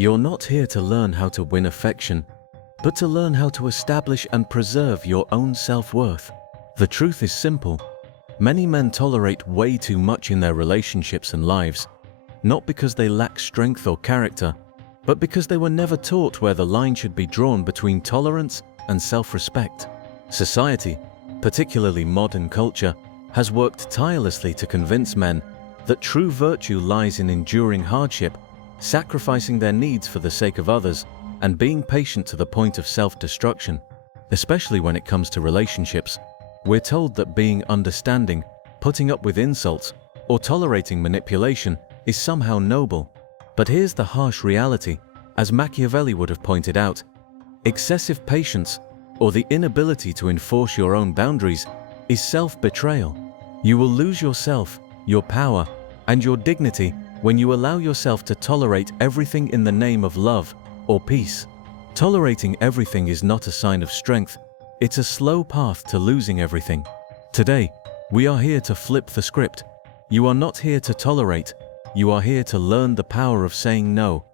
You're not here to learn how to win affection, but to learn how to establish and preserve your own self-worth. The truth is simple. Many men tolerate way too much in their relationships and lives, not because they lack strength or character, but because they were never taught where the line should be drawn between tolerance and self-respect. Society, particularly modern culture, has worked tirelessly to convince men that true virtue lies in enduring hardship, sacrificing their needs for the sake of others, and being patient to the point of self-destruction. Especially when it comes to relationships, we're told that being understanding, putting up with insults, or tolerating manipulation is somehow noble. But here's the harsh reality, as Machiavelli would have pointed out. Excessive patience, or the inability to enforce your own boundaries, is self-betrayal. You will lose yourself, your power, and your dignity when you allow yourself to tolerate everything in the name of love or peace. Tolerating everything is not a sign of strength, it's a slow path to losing everything. Today, we are here to flip the script. You are not here to tolerate, you are here to learn the power of saying no.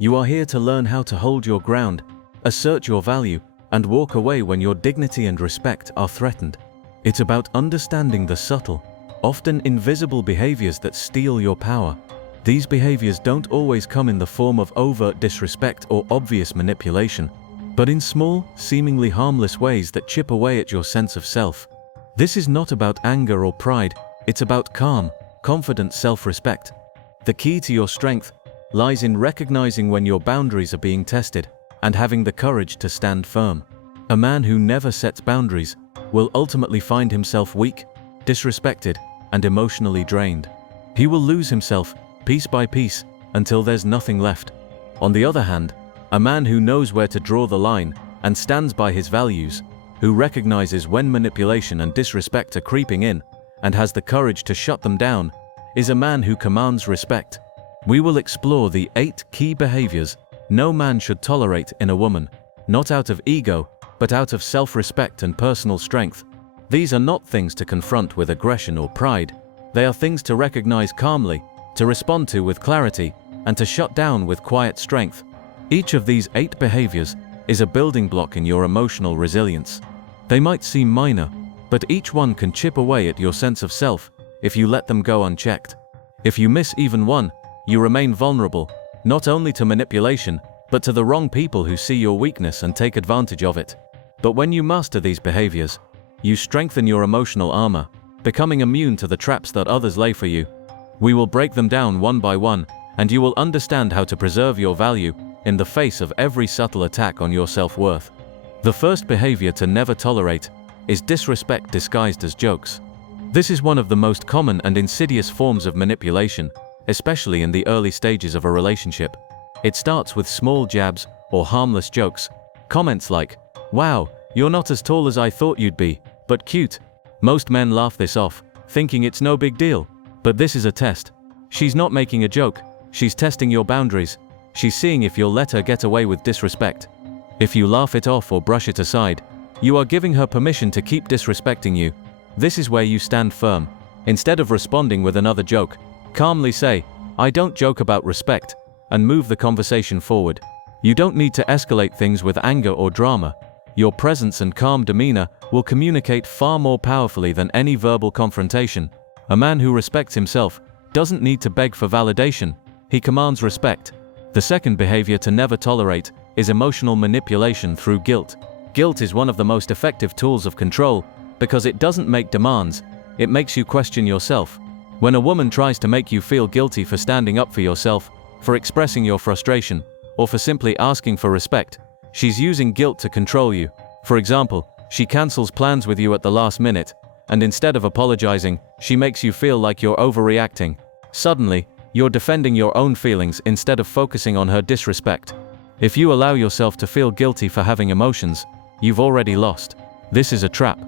You are here to learn how to hold your ground, assert your value, and walk away when your dignity and respect are threatened. It's about understanding the subtle, often invisible behaviors that steal your power. These behaviors don't always come in the form of overt disrespect or obvious manipulation, but in small, seemingly harmless ways that chip away at your sense of self. This is not about anger or pride, it's about calm, confident self-respect. The key to your strength lies in recognizing when your boundaries are being tested and having the courage to stand firm. A man who never sets boundaries will ultimately find himself weak, disrespected, and emotionally drained. He will lose himself piece by piece until there's nothing left. On the other hand, a man who knows where to draw the line and stands by his values, who recognizes when manipulation and disrespect are creeping in and has the courage to shut them down, is a man who commands respect. We will explore the 8 key behaviors no man should tolerate in a woman, not out of ego, but out of self-respect and personal strength. These are not things to confront with aggression or pride. They are things to recognize calmly, to respond to with clarity, and to shut down with quiet strength. Each of these 8 behaviors is a building block in your emotional resilience. They might seem minor, but each one can chip away at your sense of self if you let them go unchecked. If you miss even one, you remain vulnerable, not only to manipulation, but to the wrong people who see your weakness and take advantage of it. But when you master these behaviors, you strengthen your emotional armor, becoming immune to the traps that others lay for you. We will break them down one by one, and you will understand how to preserve your value in the face of every subtle attack on your self-worth. The first behavior to never tolerate is disrespect disguised as jokes. This is one of the most common and insidious forms of manipulation, especially in the early stages of a relationship. It starts with small jabs or harmless jokes. Comments like, "Wow, you're not as tall as I thought you'd be, but cute." Most men laugh this off, thinking it's no big deal. But this is a test. She's not making a joke, she's testing your boundaries. She's seeing if you'll let her get away with disrespect. If you laugh it off or brush it aside, you are giving her permission to keep disrespecting you. This is where you stand firm. Instead of responding with another joke, calmly say, "I don't joke about respect," and move the conversation forward. You don't need to escalate things with anger or drama. Your presence and calm demeanor will communicate far more powerfully than any verbal confrontation. A man who respects himself doesn't need to beg for validation, he commands respect. The second behavior to never tolerate is emotional manipulation through guilt. Guilt is one of the most effective tools of control because it doesn't make demands, it makes you question yourself. When a woman tries to make you feel guilty for standing up for yourself, for expressing your frustration, or for simply asking for respect, she's using guilt to control you. For example, she cancels plans with you at the last minute, and instead of apologizing, she makes you feel like you're overreacting. Suddenly, you're defending your own feelings instead of focusing on her disrespect. If you allow yourself to feel guilty for having emotions, you've already lost. This is a trap.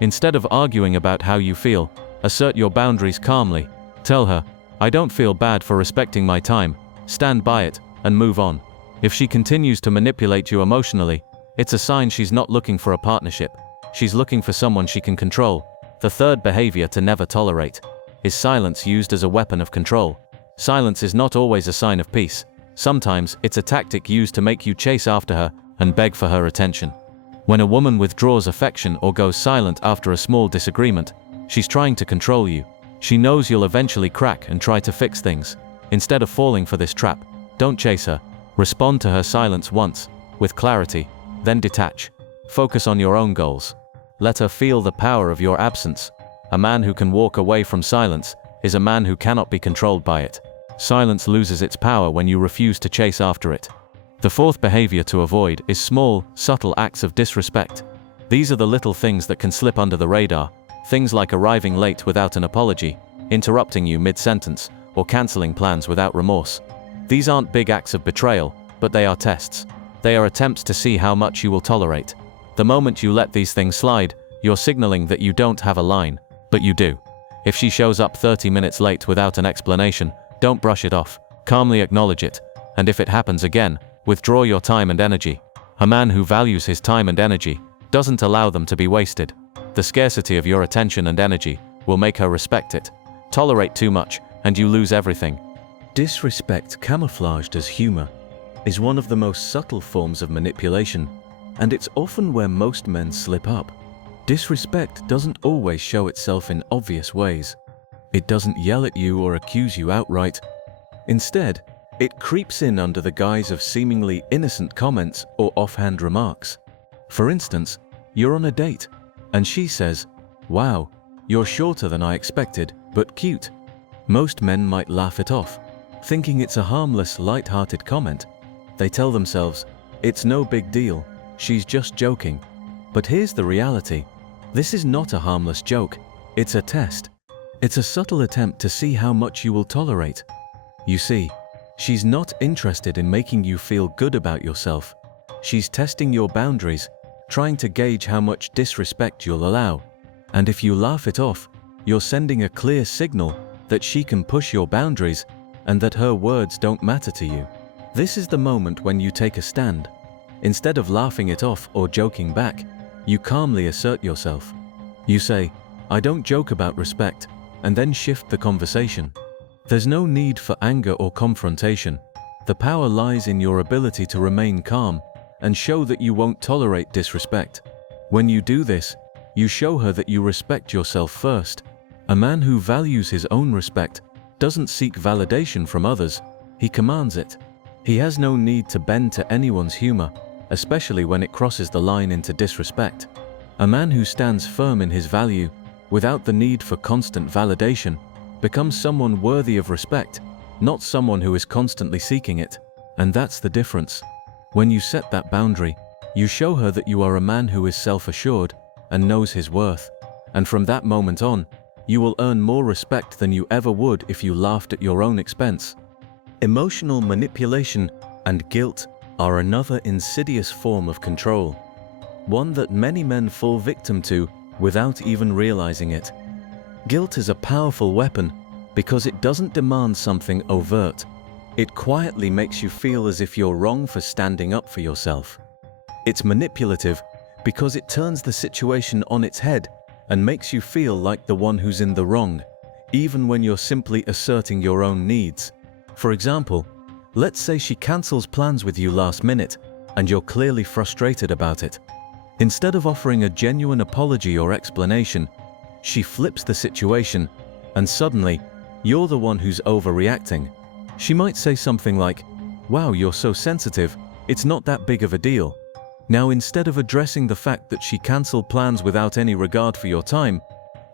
Instead of arguing about how you feel, assert your boundaries calmly. Tell her, "I don't feel bad for respecting my time," stand by it, and move on. If she continues to manipulate you emotionally, it's a sign she's not looking for a partnership. She's looking for someone she can control. The third behavior to never tolerate is silence used as a weapon of control. Silence is not always a sign of peace. Sometimes it's a tactic used to make you chase after her and beg for her attention. When a woman withdraws affection or goes silent after a small disagreement, she's trying to control you. She knows you'll eventually crack and try to fix things. Instead of falling for this trap, don't chase her. Respond to her silence once, with clarity, then detach. Focus on your own goals. Let her feel the power of your absence. A man who can walk away from silence is a man who cannot be controlled by it. Silence loses its power when you refuse to chase after it. The fourth behavior to avoid is small, subtle acts of disrespect. These are the little things that can slip under the radar. Things like arriving late without an apology, interrupting you mid-sentence, or canceling plans without remorse. These aren't big acts of betrayal, but they are tests. They are attempts to see how much you will tolerate. The moment you let these things slide, you're signaling that you don't have a line, but you do. If she shows up 30 minutes late without an explanation, don't brush it off. Calmly acknowledge it. And if it happens again, withdraw your time and energy. A man who values his time and energy doesn't allow them to be wasted. The scarcity of your attention and energy will make her respect it. Tolerate too much, and you lose everything. Disrespect camouflaged as humor is one of the most subtle forms of manipulation, and it's often where most men slip up. Disrespect doesn't always show itself in obvious ways. It doesn't yell at you or accuse you outright. Instead, it creeps in under the guise of seemingly innocent comments or offhand remarks. For instance, you're on a date, and she says, "Wow, you're shorter than I expected, but cute." Most men might laugh it off, thinking it's a harmless, light-hearted comment. They tell themselves, "It's no big deal, she's just joking." But here's the reality. This is not a harmless joke, it's a test. It's a subtle attempt to see how much you will tolerate. You see, she's not interested in making you feel good about yourself. She's testing your boundaries, trying to gauge how much disrespect you'll allow. And if you laugh it off, you're sending a clear signal that she can push your boundaries and that her words don't matter to you. This is the moment when you take a stand. Instead of laughing it off or joking back, you calmly assert yourself. You say, "I don't joke about respect," and then shift the conversation. There's no need for anger or confrontation. The power lies in your ability to remain calm and show that you won't tolerate disrespect. When you do this, you show her that you respect yourself first. A man who values his own respect doesn't seek validation from others, he commands it. He has no need to bend to anyone's humor, especially when it crosses the line into disrespect. A man who stands firm in his value, without the need for constant validation, becomes someone worthy of respect, not someone who is constantly seeking it. And that's the difference. When you set that boundary, you show her that you are a man who is self-assured and knows his worth. And from that moment on, you will earn more respect than you ever would if you laughed at your own expense. Emotional manipulation and guilt are another insidious form of control, one that many men fall victim to without even realizing it. Guilt is a powerful weapon because it doesn't demand something overt. It quietly makes you feel as if you're wrong for standing up for yourself. It's manipulative because it turns the situation on its head and makes you feel like the one who's in the wrong, even when you're simply asserting your own needs. For example, let's say she cancels plans with you last minute and you're clearly frustrated about it. Instead of offering a genuine apology or explanation, she flips the situation, and suddenly, you're the one who's overreacting. She might say something like, "Wow, you're so sensitive, it's not that big of a deal." Now, instead of addressing the fact that she cancelled plans without any regard for your time,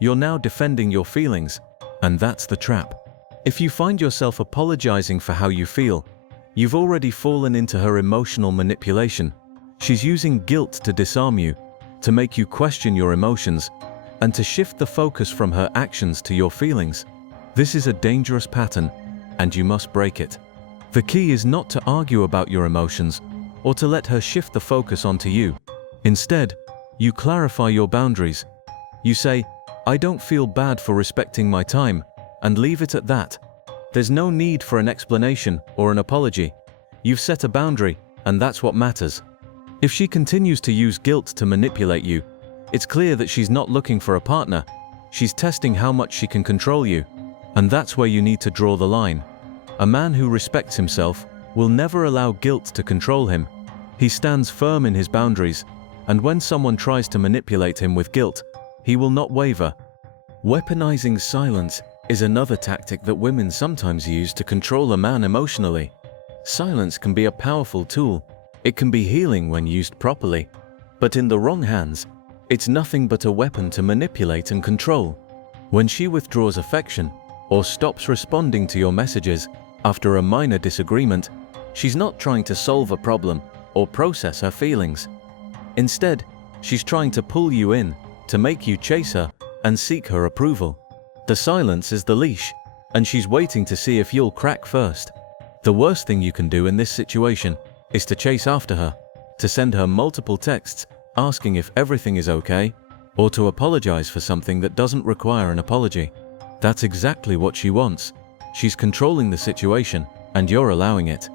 you're now defending your feelings, and that's the trap. If you find yourself apologizing for how you feel, you've already fallen into her emotional manipulation. She's using guilt to disarm you, to make you question your emotions, and to shift the focus from her actions to your feelings. This is a dangerous pattern, and you must break it. The key is not to argue about your emotions, or to let her shift the focus onto you. Instead, you clarify your boundaries. You say, "I don't feel bad for respecting my time," and leave it at that. There's no need for an explanation or an apology. You've set a boundary, and that's what matters. If she continues to use guilt to manipulate you, it's clear that she's not looking for a partner. She's testing how much she can control you. And that's where you need to draw the line. A man who respects himself will never allow guilt to control him. He stands firm in his boundaries, and when someone tries to manipulate him with guilt, he will not waver. Weaponizing silence is another tactic that women sometimes use to control a man emotionally. Silence can be a powerful tool. It can be healing when used properly, but in the wrong hands, it's nothing but a weapon to manipulate and control. When she withdraws affection or stops responding to your messages after a minor disagreement, she's not trying to solve a problem or process her feelings. Instead, she's trying to pull you in, to make you chase her and seek her approval. The silence is the leash, and she's waiting to see if you'll crack first. The worst thing you can do in this situation is to chase after her, to send her multiple texts asking if everything is okay, or to apologize for something that doesn't require an apology. That's exactly what she wants. She's controlling the situation, and you're allowing it.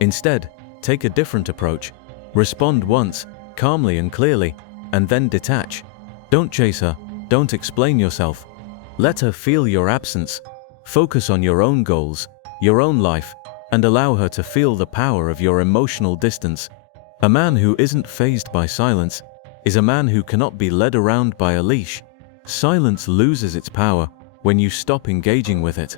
Instead, take a different approach. Respond once, calmly and clearly, and then detach. Don't chase her, don't explain yourself. Let her feel your absence. Focus on your own goals, your own life, and allow her to feel the power of your emotional distance. A man who isn't fazed by silence is a man who cannot be led around by a leash. Silence loses its power when you stop engaging with it.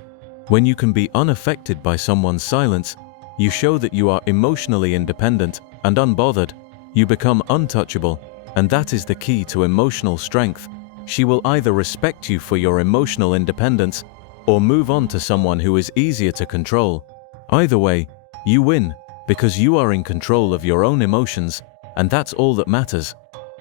When you can be unaffected by someone's silence, you show that you are emotionally independent and unbothered. You become untouchable, and that is the key to emotional strength. She will either respect you for your emotional independence or move on to someone who is easier to control. Either way, you win because you are in control of your own emotions, and that's all that matters.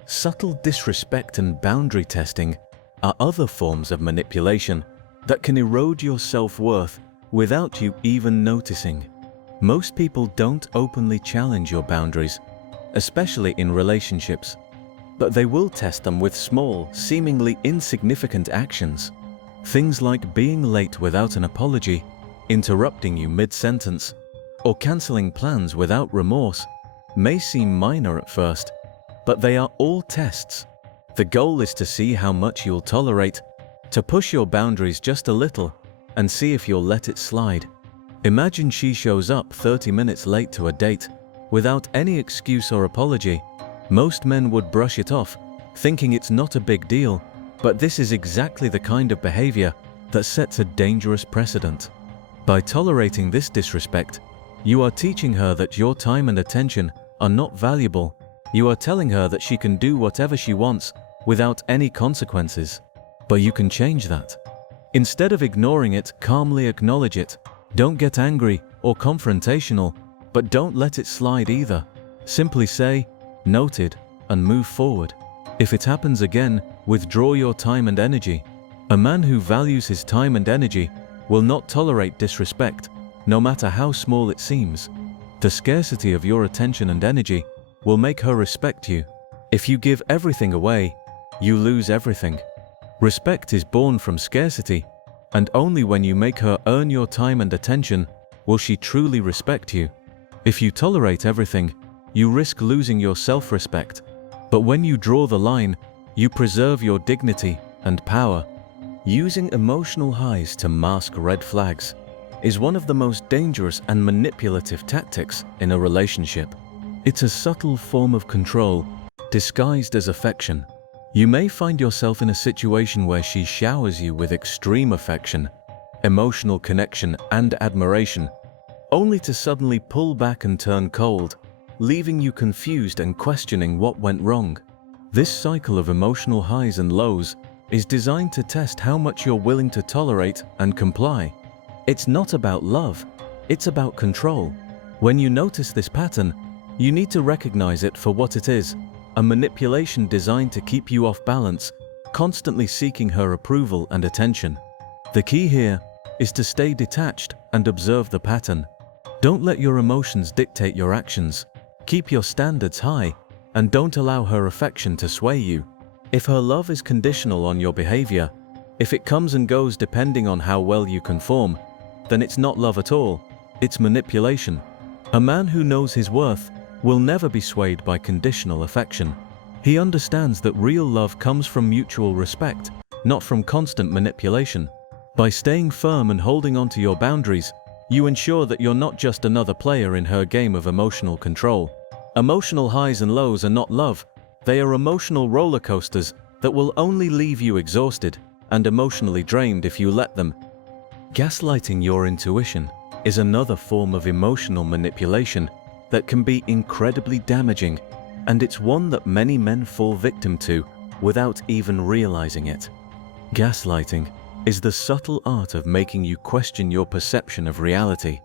Subtle disrespect and boundary testing are other forms of manipulation that can erode your self-worth without you even noticing. Most people don't openly challenge your boundaries, especially in relationships, but they will test them with small, seemingly insignificant actions. Things like being late without an apology, interrupting you mid-sentence, or canceling plans without remorse may seem minor at first, but they are all tests. The goal is to see how much you'll tolerate, to push your boundaries just a little, and see if you'll let it slide. Imagine she shows up 30 minutes late to a date, without any excuse or apology. Most men would brush it off, thinking it's not a big deal, but this is exactly the kind of behavior that sets a dangerous precedent. By tolerating this disrespect, you are teaching her that your time and attention are not valuable. You are telling her that she can do whatever she wants without any consequences. But you can change that. Instead of ignoring it, calmly acknowledge it. Don't get angry or confrontational, but don't let it slide either. Simply say, "Noted," and move forward. If it happens again, withdraw your time and energy. A man who values his time and energy will not tolerate disrespect, no matter how small it seems. The scarcity of your attention and energy will make her respect you. If you give everything away, you lose everything. Respect is born from scarcity, and only when you make her earn your time and attention will she truly respect you. If you tolerate everything, you risk losing your self-respect. But when you draw the line, you preserve your dignity and power. Using emotional highs to mask red flags is one of the most dangerous and manipulative tactics in a relationship. It's a subtle form of control, disguised as affection. You may find yourself in a situation where she showers you with extreme affection, emotional connection, and admiration, only to suddenly pull back and turn cold, leaving you confused and questioning what went wrong. This cycle of emotional highs and lows is designed to test how much you're willing to tolerate and comply. It's not about love, it's about control. When you notice this pattern, you need to recognize it for what it is, a manipulation designed to keep you off balance, constantly seeking her approval and attention. The key here is to stay detached and observe the pattern. Don't let your emotions dictate your actions. Keep your standards high, and don't allow her affection to sway you. If her love is conditional on your behavior, if it comes and goes depending on how well you conform, then it's not love at all, it's manipulation. A man who knows his worth will never be swayed by conditional affection. He understands that real love comes from mutual respect, not from constant manipulation. By staying firm and holding on to your boundaries, You ensure that you're not just another player in her game of emotional control. Emotional highs and lows are not love. They are emotional roller coasters that will only leave you exhausted and emotionally drained if you let them. Gaslighting your intuition is another form of emotional manipulation that can be incredibly damaging, and it's one that many men fall victim to without even realizing it. Gaslighting is the subtle art of making you question your perception of reality.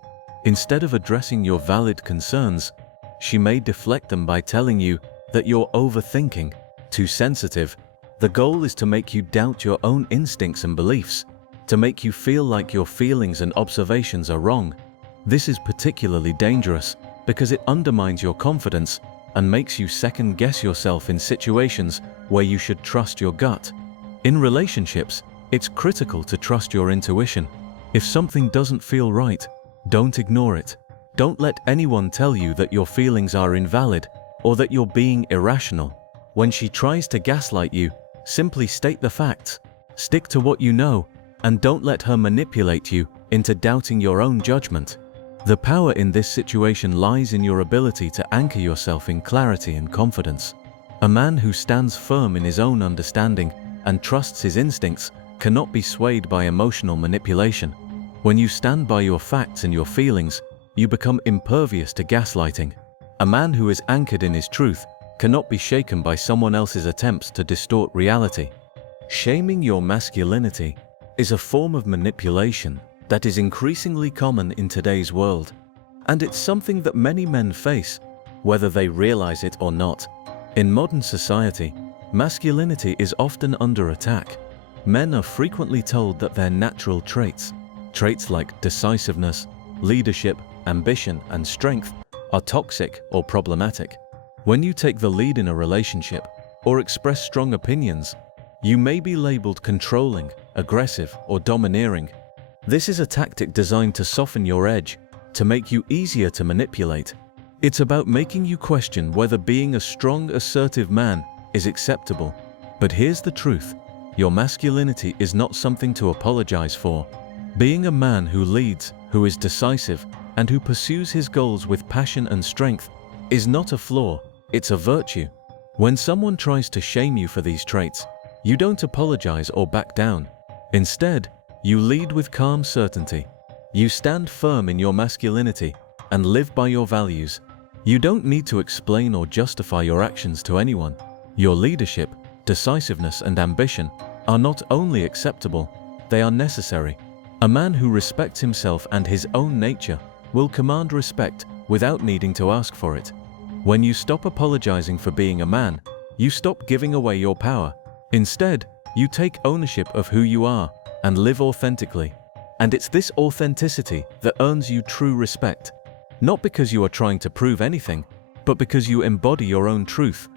Instead of addressing your valid concerns, she may deflect them by telling you that you're overthinking, too sensitive. The goal is to make you doubt your own instincts and beliefs, to make you feel like your feelings and observations are wrong. This is particularly dangerous because it undermines your confidence and makes you second-guess yourself in situations where you should trust your gut. In relationships, it's critical to trust your intuition. If something doesn't feel right, don't ignore it. Don't let anyone tell you that your feelings are invalid or that you're being irrational. When she tries to gaslight you, simply state the facts, stick to what you know, and don't let her manipulate you into doubting your own judgment. The power in this situation lies in your ability to anchor yourself in clarity and confidence. A man who stands firm in his own understanding and trusts his instincts cannot be swayed by emotional manipulation. When you stand by your facts and your feelings, you become impervious to gaslighting. A man who is anchored in his truth cannot be shaken by someone else's attempts to distort reality. Shaming your masculinity is a form of manipulation that is increasingly common in today's world, and it's something that many men face, whether they realize it or not. In modern society, masculinity is often under attack. Men are frequently told that their natural traits like decisiveness, leadership, ambition, and strength, are toxic or problematic. When you take the lead in a relationship or express strong opinions, you may be labeled controlling, aggressive, or domineering. This is a tactic designed to soften your edge, to make you easier to manipulate. It's about making you question whether being a strong, assertive man is acceptable. But here's the truth: your masculinity is not something to apologize for. Being a man who leads, who is decisive, and who pursues his goals with passion and strength is not a flaw, it's a virtue. When someone tries to shame you for these traits, you don't apologize or back down. Instead, you lead with calm certainty. You stand firm in your masculinity and live by your values. You don't need to explain or justify your actions to anyone. Your leadership, decisiveness, and ambition are not only acceptable, they are necessary. A man who respects himself and his own nature will command respect without needing to ask for it. When you stop apologizing for being a man, you stop giving away your power. Instead, you take ownership of who you are and live authentically. And it's this authenticity that earns you true respect. Not because you are trying to prove anything, but because you embody your own truth.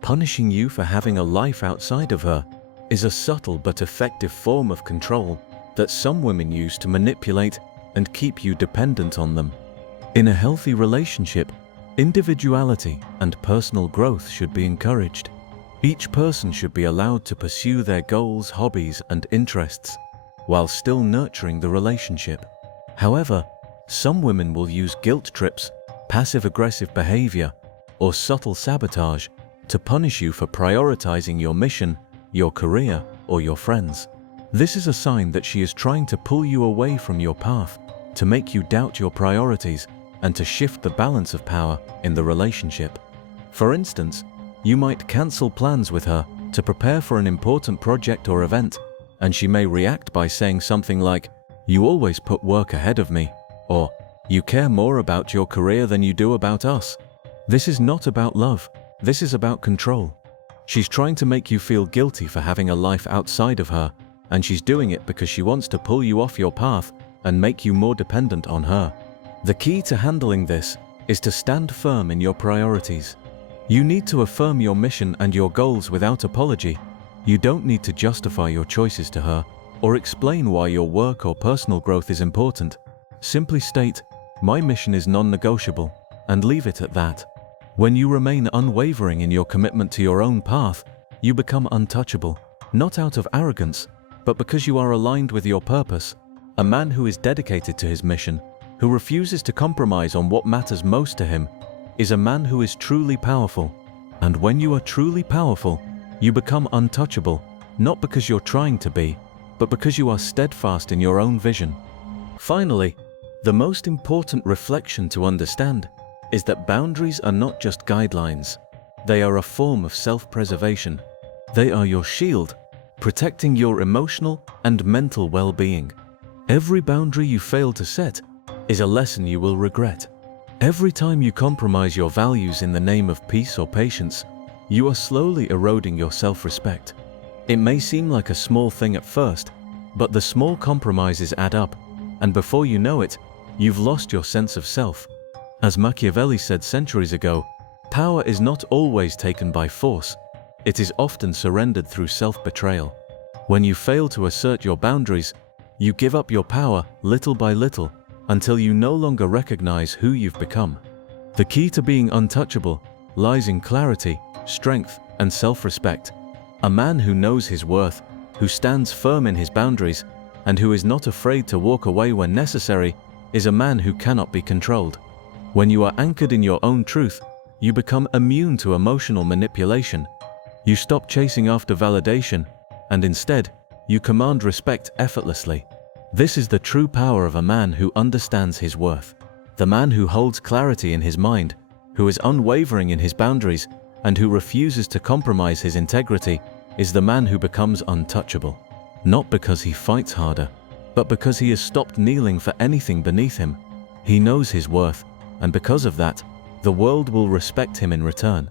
Punishing you for having a life outside of her is a subtle but effective form of control that some women use to manipulate and keep you dependent on them. In a healthy relationship, individuality and personal growth should be encouraged. Each person should be allowed to pursue their goals, hobbies, and interests, while still nurturing the relationship. However, some women will use guilt trips, passive-aggressive behavior, or subtle sabotage to punish you for prioritizing your mission, your career, or your friends. This is a sign that she is trying to pull you away from your path, to make you doubt your priorities, and to shift the balance of power in the relationship. For instance, you might cancel plans with her to prepare for an important project or event, and she may react by saying something like, "You always put work ahead of me," or "You care more about your career than you do about us." This is not about love, this is about control. She's trying to make you feel guilty for having a life outside of her, and she's doing it because she wants to pull you off your path and make you more dependent on her. The key to handling this is to stand firm in your priorities. You need to affirm your mission and your goals without apology. You don't need to justify your choices to her or explain why your work or personal growth is important. Simply state, "My mission is non-negotiable," and leave it at that. When you remain unwavering in your commitment to your own path, you become untouchable, not out of arrogance, but because you are aligned with your purpose. A man who is dedicated to his mission who refuses to compromise on what matters most to him, is a man who is truly powerful. And when you are truly powerful, you become untouchable, not because you're trying to be, but because you are steadfast in your own vision. Finally, the most important reflection to understand is that boundaries are not just guidelines. They are a form of self-preservation. They are your shield, protecting your emotional and mental well-being. Every boundary you fail to set is a lesson you will regret. Every time you compromise your values in the name of peace or patience, you are slowly eroding your self-respect. It may seem like a small thing at first, but the small compromises add up, and before you know it, you've lost your sense of self. As Machiavelli said centuries ago, power is not always taken by force. It is often surrendered through self-betrayal. When you fail to assert your boundaries, you give up your power little by little until you no longer recognize who you've become. The key to being untouchable lies in clarity, strength, and self-respect. A man who knows his worth, who stands firm in his boundaries, and who is not afraid to walk away when necessary, is a man who cannot be controlled. When you are anchored in your own truth, you become immune to emotional manipulation. You stop chasing after validation, and instead, you command respect effortlessly. This is the true power of a man who understands his worth. The man who holds clarity in his mind, who is unwavering in his boundaries, and who refuses to compromise his integrity, is the man who becomes untouchable. Not because he fights harder, but because he has stopped kneeling for anything beneath him. He knows his worth, and because of that, the world will respect him in return.